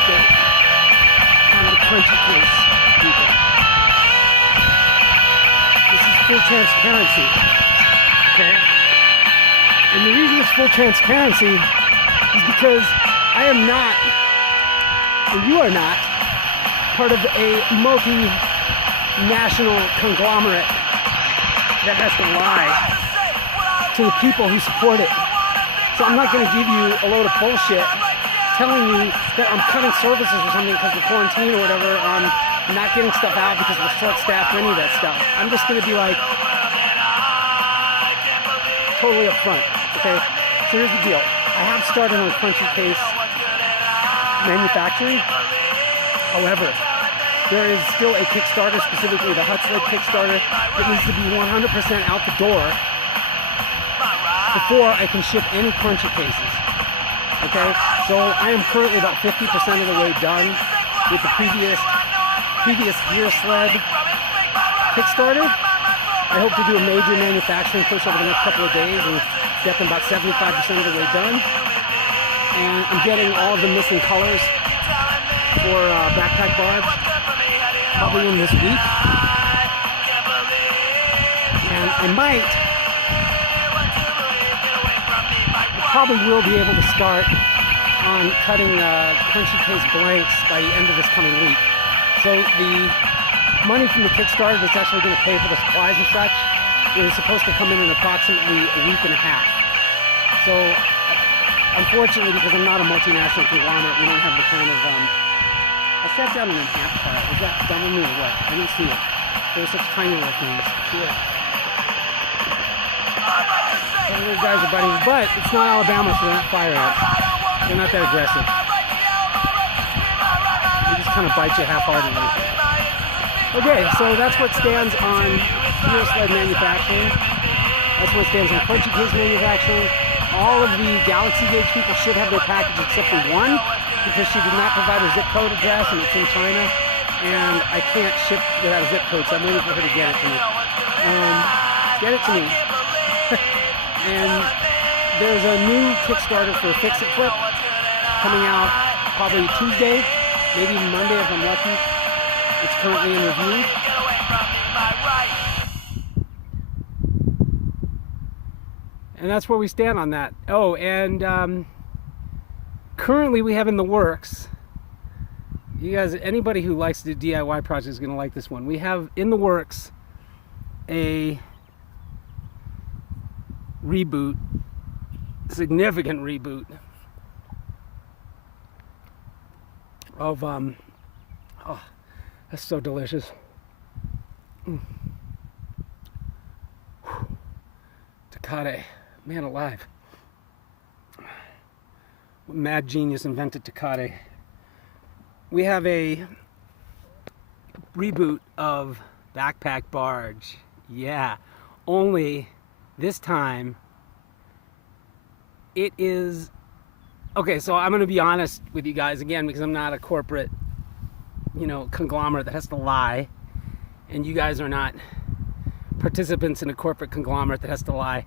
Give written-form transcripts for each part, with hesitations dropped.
update on the crunchy case, people. This is full transparency, okay? And the reason it's full transparency is because I am not, and you are not, part of a multinational conglomerate that has to lie to the people who support it. So I'm not going to give you a load of bullshit telling you that I'm cutting services or something because of quarantine or whatever, or I'm not getting stuff out because we're short-staffed or any of that stuff. I'm just going to be like totally upfront, okay? So here's the deal. I have started on crunchy case manufacturing. However, there is still a Kickstarter, specifically the sled Kickstarter, that needs to be 100% out the door before I can ship any crunchy cases. Okay, so I am currently about 50% of the way done with the previous gear sled Kickstarter. I hope to do a major manufacturing push over the next couple of days and get them about 75% of the way done. And I'm getting all of the missing colors for backpack barge probably in this week. And I probably will be able to start on cutting crunchy case blanks by the end of this coming week. So the money from the Kickstarter that's actually going to pay for the supplies and such is supposed to come in approximately a week and a half. So unfortunately, because I'm not a multinational conglomerate, we don't have the kind of I sat down in an amp file. Was that dumb of me or what? I didn't see it. There were such tiny little things. Sure. Some of those guys are biting, but it's not Alabama, so they're not fire ants. They're not that aggressive. They just kind of bite you half-heartedly. Okay, so that's what stands on gear sled manufacturing. That's what stands on crunchy case manufacturing. All of the Galaxy Gauge people should have their package except for one, because she did not provide a zip code address and it's in China, and I can't ship without a zip code, so I'm waiting for her to get it to me. Get it to me. And there's a new Kickstarter for Fix It Flip coming out probably Tuesday, maybe even Monday if I'm lucky. It's currently in review. And that's where we stand on that. Oh, and currently we have in the works, you guys, anybody who likes to do DIY projects is going to like this one. We have in the works a reboot, significant reboot of, oh, that's so delicious. Tecate, man alive. Mad genius invented Tecate. We have a reboot of Backpack Barge. Yeah, only this time it is okay. So I'm going to be honest with you guys again, because I'm not a corporate, conglomerate that has to lie, and you guys are not participants in a corporate conglomerate that has to lie.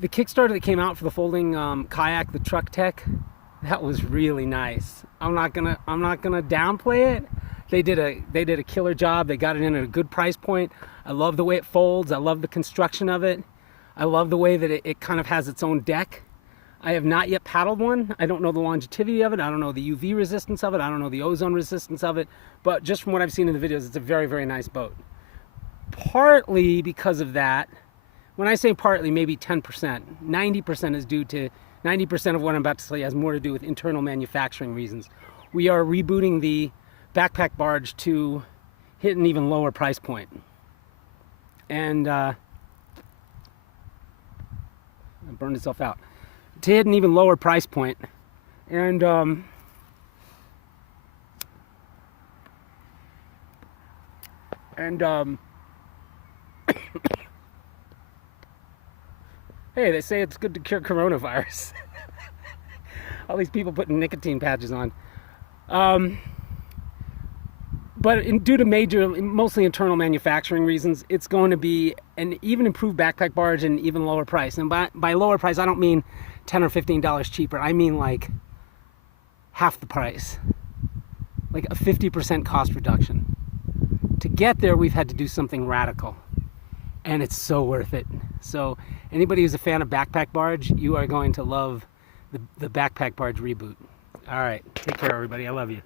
The Kickstarter that came out for the folding kayak, the Truck Tech, that was really nice. I'm not gonna downplay it. They did a killer job. They got it in at a good price point. I love the way it folds. I love the construction of it. I love the way that it kind of has its own deck. I have not yet paddled one. I don't know the longevity of it. I don't know the UV resistance of it. I don't know the ozone resistance of it. But just from what I've seen in the videos, it's a very, very nice boat. Partly because of that, when I say partly, maybe 10%, 90% is due to, 90% of what I'm about to say has more to do with internal manufacturing reasons. We are rebooting the Backpack Barge to hit an even lower price point. And it burned itself out. To hit an even lower price point. And hey, they say it's good to cure coronavirus. All these people putting nicotine patches on. But due to mostly internal manufacturing reasons, it's going to be an even improved backpack barge and even lower price. And by lower price, I don't mean $10 or $15 cheaper. I mean like half the price. like a 50% cost reduction. To get there, we've had to do something radical, and it's so worth it. So anybody who's a fan of Backpack Barge, you are going to love the Backpack Barge reboot. All right, take care, everybody. I love you.